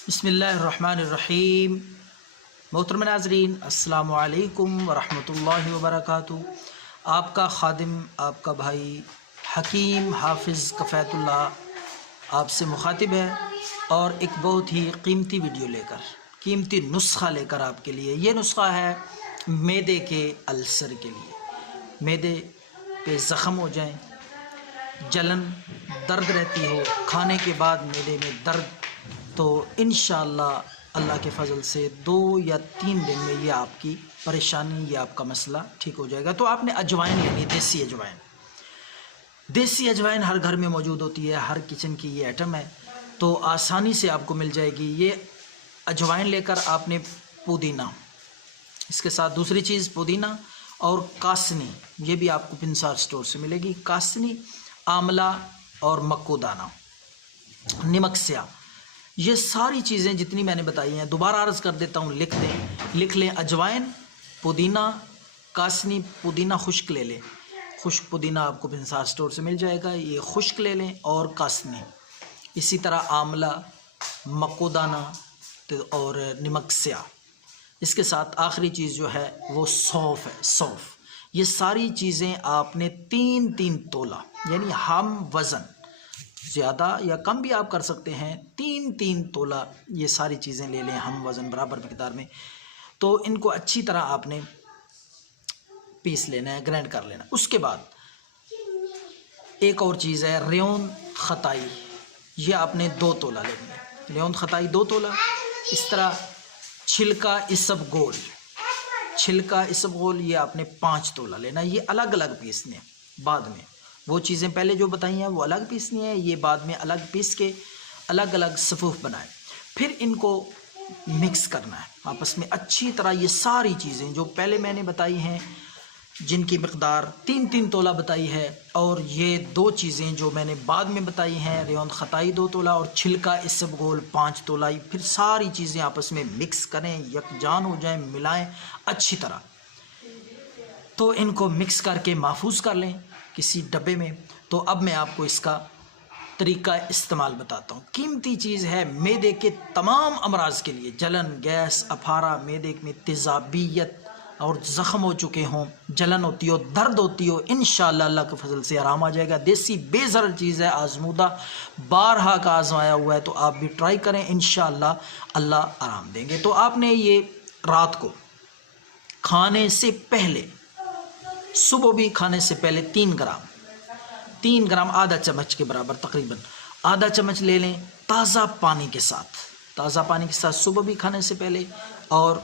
بسم اللہ الرحمن الرحیم۔ محترم ناظرین، السلام علیکم ورحمۃ اللہ وبرکاتہ۔ آپ کا خادم، آپ کا بھائی حکیم حافظ کفایت اللہ آپ سے مخاطب ہے اور ایک بہت ہی قیمتی ویڈیو لے کر، قیمتی نسخہ لے کر آپ کے لیے۔ یہ نسخہ ہے میدے کے السر کے لیے۔ میدے پہ زخم ہو جائیں، جلن، درد رہتی ہو، کھانے کے بعد میدے میں درد، تو انشاءاللہ اللہ کے فضل سے 2 یا 3 دن میں یہ آپ کی پریشانی، یہ آپ کا مسئلہ ٹھیک ہو جائے گا۔ تو آپ نے اجوائن لینی، دیسی اجوائن۔ دیسی اجوائن ہر گھر میں موجود ہوتی ہے، ہر کچن کی یہ آئٹم ہے، تو آسانی سے آپ کو مل جائے گی۔ یہ اجوائن لے کر آپ نے پودینہ، اس کے ساتھ دوسری چیز پودینہ اور کاسنی، یہ بھی آپ کو پنسار سٹور سے ملے گی۔ کاسنی، آملہ اور مکو دانہ، نمک سیاہ، یہ ساری چیزیں جتنی میں نے بتائی ہیں دوبارہ عرض کر دیتا ہوں، لکھ لیں۔ اجوائن، پودینہ، کاسنی، پودینہ خشک لے لیں، خشک پودینہ آپ کو پنسار سٹور سے مل جائے گا، یہ خشک لے لیں، اور کاسنی، اسی طرح آملہ، مکو دانہ اور نمک سیاہ۔ اس کے ساتھ آخری چیز جو ہے وہ سونف ہے، سونف۔ یہ ساری چیزیں آپ نے 3 تولہ، یعنی ہم وزن، زیادہ یا کم بھی آپ کر سکتے ہیں، 3 تولہ یہ ساری چیزیں لے لیں ہم وزن برابر مقدار میں۔ تو ان کو اچھی طرح آپ نے پیس لینا ہے، گرائنڈ کر لینا۔ اس کے بعد ایک اور چیز ہے ریون خطائی، یہ آپ نے 2 تولہ لینی ہے، ریون خطائی 2 تولہ۔ اس طرح چھلکا اسب گول، چھلکا اسب گول یہ آپ نے 5 تولہ لینا ہے۔ یہ الگ الگ پیسنے ہیں بعد میں، وہ چیزیں پہلے جو بتائی ہیں وہ الگ پیسنی ہیں، یہ بعد میں الگ پیس کے الگ الگ صفوف بنائیں۔ پھر ان کو مکس کرنا ہے آپس میں اچھی طرح۔ یہ ساری چیزیں جو پہلے میں نے بتائی ہیں، جن کی مقدار 3 تولہ بتائی ہے، اور یہ 2 چیزیں جو میں نے بعد میں بتائی ہیں، ریون خطائی 2 تولہ اور چھلکا اسب گول 5 تولہ، پھر ساری چیزیں آپس میں مکس کریں، یکجان ہو جائیں، ملائیں اچھی طرح۔ تو ان کو مکس کر کے محفوظ کر لیں کسی ڈبے میں۔ تو اب میں آپ کو اس کا طریقہ استعمال بتاتا ہوں۔ قیمتی چیز ہے میدے کے تمام امراض کے لیے، جلن، گیس، افارہ، میدے میں تیزابیت اور زخم ہو چکے ہوں، جلن ہوتی ہو، درد ہوتی ہو، انشاءاللہ اللہ کے فضل سے آرام آ جائے گا۔ دیسی بے ضرر چیز ہے، آزمودہ، بارہا کا آزمایا ہوا ہے، تو آپ بھی ٹرائی کریں، انشاءاللہ اللہ آرام دیں گے۔ تو آپ نے یہ رات کو کھانے سے پہلے، صبح بھی کھانے سے پہلے 3 گرام آدھا چمچ کے برابر، تقریباً آدھا چمچ لے لیں تازہ پانی کے ساتھ، تازہ پانی کے ساتھ صبح بھی کھانے سے پہلے اور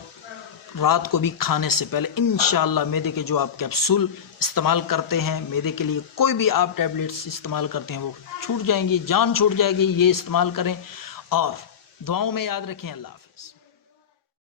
رات کو بھی کھانے سے پہلے۔ انشاءاللہ میدے کے جو آپ کیپسول استعمال کرتے ہیں، میدے کے لیے کوئی بھی آپ ٹیبلٹس استعمال کرتے ہیں، وہ چھوٹ جائیں گی، جان چھوٹ جائے گی۔ یہ استعمال کریں اور دعاؤں میں یاد رکھیں۔ اللہ حافظ۔